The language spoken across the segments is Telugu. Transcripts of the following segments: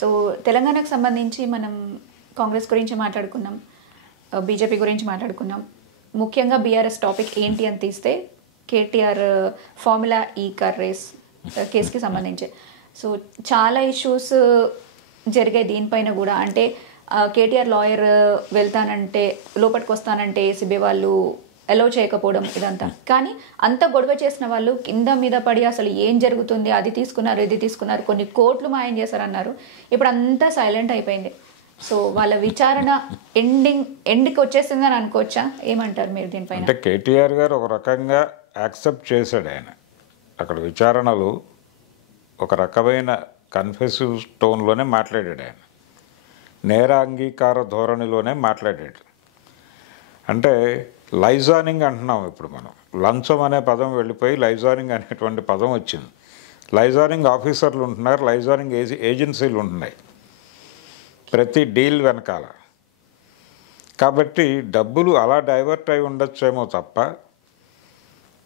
సో తెలంగాణకు సంబంధించి మనం కాంగ్రెస్ గురించి మాట్లాడుకున్నాం, బీజేపీ గురించి మాట్లాడుకున్నాం. ముఖ్యంగా బీఆర్ఎస్ టాపిక్ ఏంటి అని తీస్తే కేటీఆర్ ఫార్ములా ఈ కార్ రేస్ కేసుకి సంబంధించి సో చాలా ఇష్యూస్ జరిగాయి దీనిపైన కూడా. అంటే కేటీఆర్ లాయర్ వెళ్తానంటే లోపలికి వస్తానంటే ఏసీబీ వాళ్ళు అలౌ చేయకపోవడం ఇదంతా. కానీ అంత గొడవ చేసిన వాళ్ళు కింద మీద పడి అసలు ఏం జరుగుతుంది, అది తీసుకున్నారు ఇది తీసుకున్నారు, కొన్ని కోట్లు మాయం చేశారన్నారు. ఇప్పుడు అంతా సైలెంట్ అయిపోయింది. సో వాళ్ళ విచారణ ఎండ్కి వచ్చేసిందని అనుకోవచ్చా? ఏమంటారు మీరు దీనిపైన? అంటే కేటీఆర్ గారు ఒక రకంగా యాక్సెప్ట్ చేశాడు. ఆయన అక్కడ విచారణలు ఒక రకమైన కన్ఫెసివ్ టోన్లోనే మాట్లాడాడు. ఆయన నేర అంగీకార ధోరణిలోనే మాట్లాడాడు. అంటే లైజానింగ్ అంటున్నాం ఇప్పుడు మనం. లంచం అనే పదం వెళ్ళిపోయి లైజానింగ్ అనేటువంటి పదం వచ్చింది. లైజానింగ్ ఆఫీసర్లు ఉంటున్నారు, లైజానింగ్ ఏజెన్సీలు ఉంటున్నాయి ప్రతి డీల్ వెనకాల. కాబట్టి డబ్బులు అలా డైవర్ట్ అయి ఉండొచ్చేమో తప్ప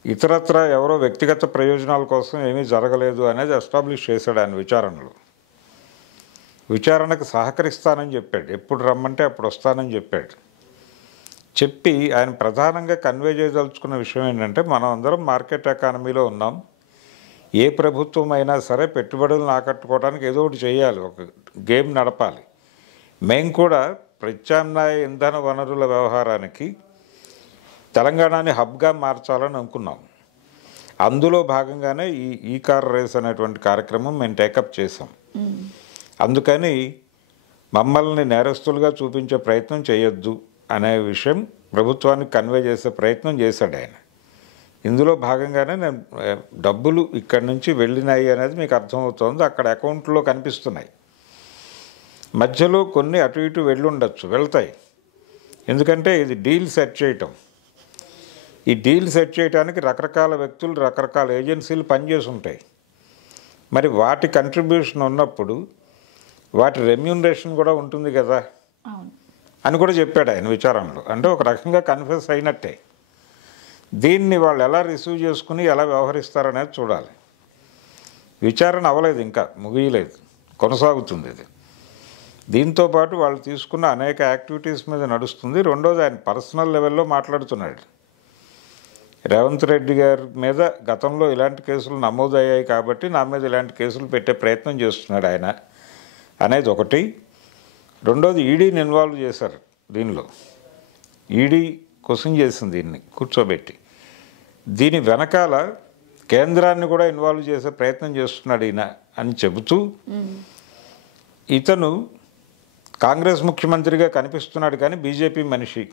ఇతరత్ర ఎవరో వ్యక్తిగత ప్రయోజనాల కోసం ఏమీ జరగలేదు అనేది ఎస్టాబ్లిష్ చేశాడు ఆయన విచారణలో. విచారణకు సహకరిస్తానని చెప్పాడు, ఎప్పుడు రమ్మంటే అప్పుడు వస్తానని చెప్పాడు. చెప్పి ఆయన ప్రధానంగా కన్వే చేయదలుచుకున్న విషయం ఏంటంటే, మనం అందరం మార్కెట్ ఎకానమీలో ఉన్నాం. ఏ ప్రభుత్వం అయినా సరే పెట్టుబడులను ఆకట్టుకోవడానికి ఏదో ఒకటి చేయాలి, ఒక గేమ్ నడపాలి. మేము కూడా ప్రత్యామ్నాయ ఇంధన వనరుల వ్యవహారానికి తెలంగాణని హబ్గా మార్చాలని అనుకున్నాం. అందులో భాగంగానే ఈ కార్ రేస్ అనేటువంటి కార్యక్రమం మేము టేకప్ చేసాం. అందుకని మమ్మల్ని నేరస్తులుగా చూపించే ప్రయత్నం చేయొద్దు అనే విషయం ప్రభుత్వానికి కన్వే చేసే ప్రయత్నం చేశాడు ఆయన. ఇందులో భాగంగానే నేను డబ్బులు ఇక్కడి నుంచి వెళ్ళినాయి అనేది మీకు అర్థమవుతోంది, అక్కడ అకౌంట్లో కనిపిస్తున్నాయి. మధ్యలో కొన్ని అటు ఇటు వెళ్ళి ఉండొచ్చు, వెళ్తాయి. ఎందుకంటే ఇది డీల్ సెట్ చేయటం. ఈ డీల్ సెట్ చేయడానికి రకరకాల వ్యక్తులు రకరకాల ఏజెన్సీలు పనిచేసి ఉంటాయి. మరి వాటి కంట్రిబ్యూషన్ ఉన్నప్పుడు వాటి రెమ్యూనరేషన్ కూడా ఉంటుంది కదా అని కూడా చెప్పాడు ఆయన విచారణలో. అంటే ఒక రకంగా కన్ఫ్యూస్ అయినట్టే. దీన్ని వాళ్ళు ఎలా రిసీవ్ చేసుకుని ఎలా వ్యవహరిస్తారనేది చూడాలి. విచారణ అవ్వలేదు, ఇంకా ముగియలేదు, కొనసాగుతుంది ఇది. దీంతోపాటు వాళ్ళు తీసుకున్న అనేక యాక్టివిటీస్ మీద నడుస్తుంది. రెండోది ఆయన పర్సనల్ లెవెల్లో మాట్లాడుతున్నాడు. రేవంత్ రెడ్డి గారి మీద గతంలో ఇలాంటి కేసులు నమోదయ్యాయి కాబట్టి నా మీద ఇలాంటి కేసులు పెట్టే ప్రయత్నం చేస్తున్నాడు ఆయన అనేది ఒకటి. రెండోది ఈడీని ఇన్వాల్వ్ చేశారు దీనిలో. ఈడీ క్వశ్చన్ చేసింది దీన్ని కూర్చోబెట్టి. దీని వెనకాల కేంద్రాన్ని కూడా ఇన్వాల్వ్ చేసే ప్రయత్నం చేస్తున్నాడు ఈయన అని చెబుతూ, ఇతను కాంగ్రెస్ ముఖ్యమంత్రిగా కనిపిస్తున్నాడు కానీ బీజేపీ మనిషి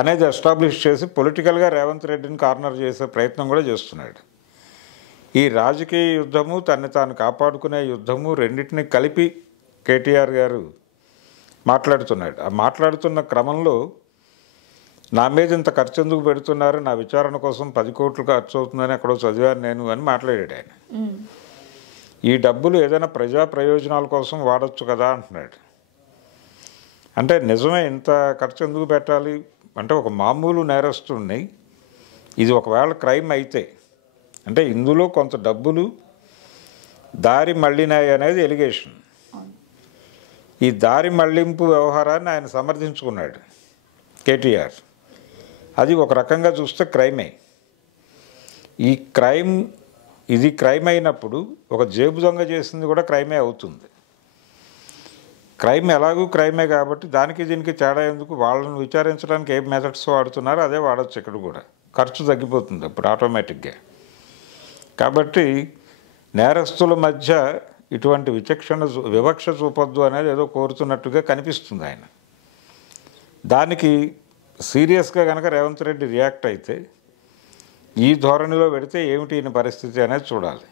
అనేది ఎస్టాబ్లిష్ చేసి పొలిటికల్గా రేవంత్ రెడ్డిని కార్నర్ చేసే ప్రయత్నం కూడా చేస్తున్నాడు. ఈ రాజకీయ యుద్ధము, తన్ని తాను కాపాడుకునే యుద్ధము రెండింటిని కలిపి కేటీఆర్ గారు మాట్లాడుతున్నాడు. ఆ మాట్లాడుతున్న క్రమంలో నా మీద ఇంత ఖర్చు ఎందుకు పెడుతున్నారు, నా విచారణ కోసం 10 కోట్లు ఖర్చు అవుతుందని ఎక్కడో చదివాను నేను అని మాట్లాడాడు ఆయన. ఈ డబ్బులు ఏదైనా ప్రజా ప్రయోజనాల కోసం వాడచ్చు కదా అంటున్నాడు. అంటే నిజమే, ఇంత ఖర్చు ఎందుకు పెట్టాలి అంటే, ఒక మామూలు నేరస్తుడిని ఇది ఒకవేళ క్రైమ్ అయితే అంటే ఇందులో కొంత డబ్బులు దారి మళ్ళినాయి అనేది ఎలిగేషన్. ఈ దారి మళ్లింపు వ్యవహారాన్ని ఆయన సమర్థించుకున్నాడు కేటీఆర్. అది ఒక రకంగా చూస్తే క్రైమే. ఈ క్రైమ్ ఇది క్రైమ్ అయినప్పుడు ఒక జేబు దొంగ చేసింది కూడా క్రైమే అవుతుంది. క్రైమ్ ఎలాగూ క్రైమే కాబట్టి దానికి దీనికి తేడా ఎందుకు? వాళ్ళని విచారించడానికి ఏ మెథడ్స్ వాడుతున్నారో అదే వాడచ్చు ఇక్కడ కూడా. ఖర్చు తగ్గిపోతుంది అప్పుడు ఆటోమేటిక్గా. కాబట్టి నేరస్తుల మధ్య ఇటువంటి వివక్ష చూపొద్దు అనేది ఏదో కోరుతున్నట్టుగా కనిపిస్తుంది ఆయన. దానికి సీరియస్గా కనుక రేవంత్ రెడ్డి రియాక్ట్ అయితే, ఈ ధోరణిలో పెడితే ఏమిటి ఈయన పరిస్థితి అనేది చూడాలి.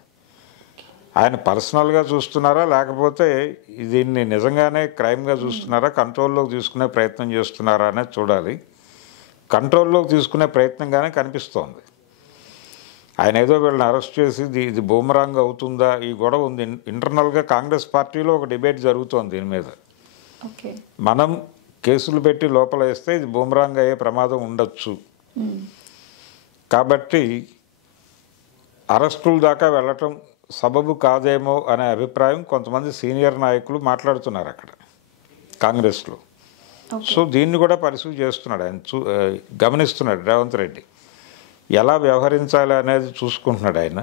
ఆయన పర్సనల్గా చూస్తున్నారా, లేకపోతే దీన్ని నిజంగానే క్రైమ్గా చూస్తున్నారా, కంట్రోల్లోకి తీసుకునే ప్రయత్నం చేస్తున్నారా అనేది చూడాలి. కంట్రోల్లోకి తీసుకునే ప్రయత్నంగానే కనిపిస్తోంది. ఆయన ఏదో వీళ్ళని అరెస్ట్ చేసి ఇది బూమరాంగ్ అవుతుందా, ఈ గొడవ ఉంది. ఇంటర్నల్గా కాంగ్రెస్ పార్టీలో ఒక డిబేట్ జరుగుతోంది దీని మీద. మనం కేసులు పెట్టి లోపల వేస్తే ఇది బూమరాంగ్ అయ్యే ప్రమాదం ఉండొచ్చు. కాబట్టి అరెస్టుల దాకా వెళ్ళటం సబబు కాదేమో అనే అభిప్రాయం కొంతమంది సీనియర్ నాయకులు మాట్లాడుతున్నారు అక్కడ కాంగ్రెస్లో. సో దీన్ని కూడా పరిశీలి చేస్తున్నాడు ఆయన, గమనిస్తున్నాడు రేవంత్ రెడ్డి ఎలా వ్యవహరించాలి అనేది చూసుకుంటున్నాడు ఆయన.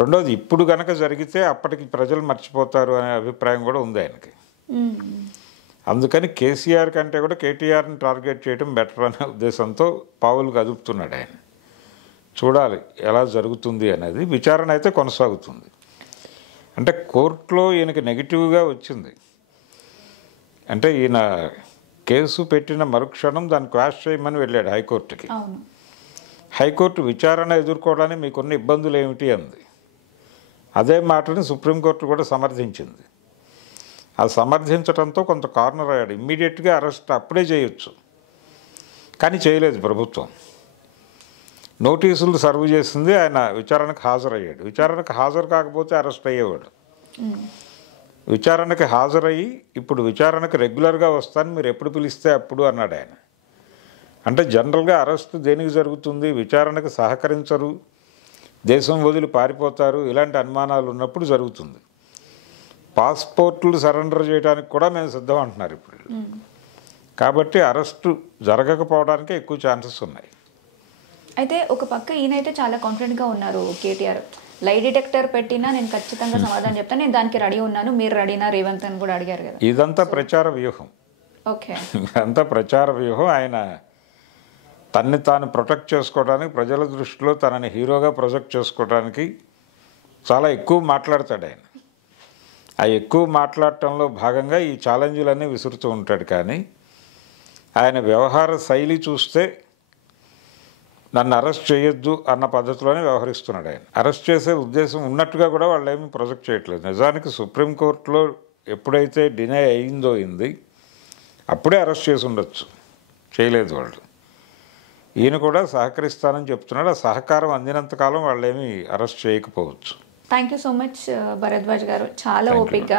రెండోది, ఇప్పుడు కనుక జరిగితే అప్పటికి ప్రజలు మర్చిపోతారు అనే అభిప్రాయం కూడా ఉంది ఆయనకి. అందుకని కేసీఆర్ కంటే కూడా కేటీఆర్ని టార్గెట్ చేయడం బెటర్ అనే ఉద్దేశంతో పావులు కదుపుతున్నాడు ఆయన. చూడాలి ఎలా జరుగుతుంది అనేది. విచారణ అయితే కొనసాగుతుంది. అంటే కోర్టులో ఈయనకి నెగిటివ్గా వచ్చింది. అంటే ఈయన కేసు పెట్టిన మరుక్షణం దాన్ని క్వాష్ చేయమని వెళ్ళాడు హైకోర్టుకి. హైకోర్టు విచారణ ఎదుర్కోవడానికి మీకున్న ఇబ్బందులు ఏమిటి అంది. అదే మాటని సుప్రీంకోర్టు కూడా సమర్థించింది. అది సమర్థించడంతో కొంత కార్నర్ అయ్యాడు. ఇమ్మీడియట్గా అరెస్ట్ అప్పుడే చేయొచ్చు, కానీ చేయలేదు ప్రభుత్వం. నోటీసులు సర్వ్ చేసింది, ఆయన విచారణకు హాజరయ్యాడు. విచారణకు హాజరు కాకపోతే అరెస్ట్ అయ్యేవాడు. విచారణకి హాజరయ్యి ఇప్పుడు విచారణకు రెగ్యులర్గా వస్తాను, మీరు ఎప్పుడు పిలిస్తే అప్పుడు అన్నాడు ఆయన. అంటే జనరల్గా అరెస్ట్ దేనికి జరుగుతుంది, విచారణకు సహకరించరు, దేశం వదిలి పారిపోతారు, ఇలాంటి అనుమానాలు ఉన్నప్పుడు జరుగుతుంది. పాస్పోర్ట్లు సరెండర్ చేయడానికి కూడా మేము సిద్ధం అంటున్నారు ఇప్పుడు. కాబట్టి అరెస్టు జరగకపోవడానికి ఎక్కువ ఛాన్సెస్ ఉన్నాయి. అయితే ఒక పక్క ఈయనైతే చాలా కాన్ఫిడెంట్గా ఉన్నారు కేటీఆర్. లై డిటెక్టర్ పెట్టినా నేను ఖచ్చితంగా సమాధానం చెప్తాను, నేను దానికి రెడీ ఉన్నాను, మీరు రెడీనా రేవంత్ అని కూడా అడిగారు కదా. ఇదంతా ప్రచార వ్యూహం. ఓకే, ఇదంతా ప్రచార వ్యూహం. ఆయన తన్ని తాను ప్రొటెక్ట్ చేసుకోవడానికి, ప్రజల దృష్టిలో తనని హీరోగా ప్రొజెక్ట్ చేసుకోవడానికి చాలా ఎక్కువ మాట్లాడతాడు ఆయన. ఆ ఎక్కువ మాట్లాడటంలో భాగంగా ఈ ఛాలెంజ్లన్నీ విసురుతూ ఉంటాడు. కానీ ఆయన వ్యవహార శైలి చూస్తే నన్ను అరెస్ట్ చేయొద్దు అన్న పద్ధతిలోనే వ్యవహరిస్తున్నాడు ఆయన. అరెస్ట్ చేసే ఉద్దేశం ఉన్నట్టుగా కూడా వాళ్ళు ఏమీ ప్రొజెక్ట్ చేయట్లేదు. నిజానికి సుప్రీంకోర్టులో ఎప్పుడైతే డినై అయింది అప్పుడే అరెస్ట్ చేసి ఉండొచ్చు, చేయలేదు వాళ్ళు. ఈయన కూడా సహకరిస్తానని చెప్తున్నాడు. ఆ సహకారం అందినంతకాలం వాళ్ళేమీ అరెస్ట్ చేయకపోవచ్చు. Thank you so much Bharadwaj గారు. చాలా ఓపిక్గా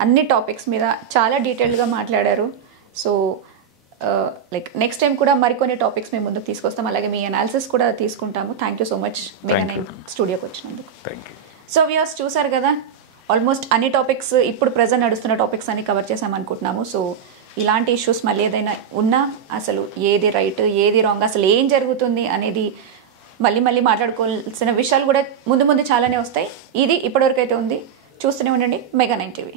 అన్ని టాపిక్స్ మీద చాలా డీటెయిల్డ్గా మాట్లాడారు. సో లైక్ నెక్స్ట్ టైం కూడా మరికొన్ని టాపిక్స్ మేము ముందుకు తీసుకొస్తాం, అలాగే మీ అనాలిసిస్ కూడా తీసుకుంటాము. థ్యాంక్ యూ సో మచ్ మెగా9 స్టూడియోకి వచ్చినందుకు. సో వ్యూవర్స్ చూసారు కదా, ఆల్మోస్ట్ అన్ని టాపిక్స్ ఇప్పుడు ప్రజెంట్ నడుస్తున్న టాపిక్స్ అన్ని కవర్ చేసామనుకుంటున్నాము. సో ఇలాంటి ఇష్యూస్ మళ్ళీ ఏదైనా ఉన్నా, అసలు ఏది రైట్ ఏది రాంగ్, అసలు ఏం జరుగుతుంది అనేది మళ్ళీ మాట్లాడుకోవాల్సిన విషయాలు కూడా ముందు చాలానే వస్తాయి. ఇది ఇప్పటివరకు అయితే ఉంది. చూస్తూనే ఉండండి మెగా9 టీవీ.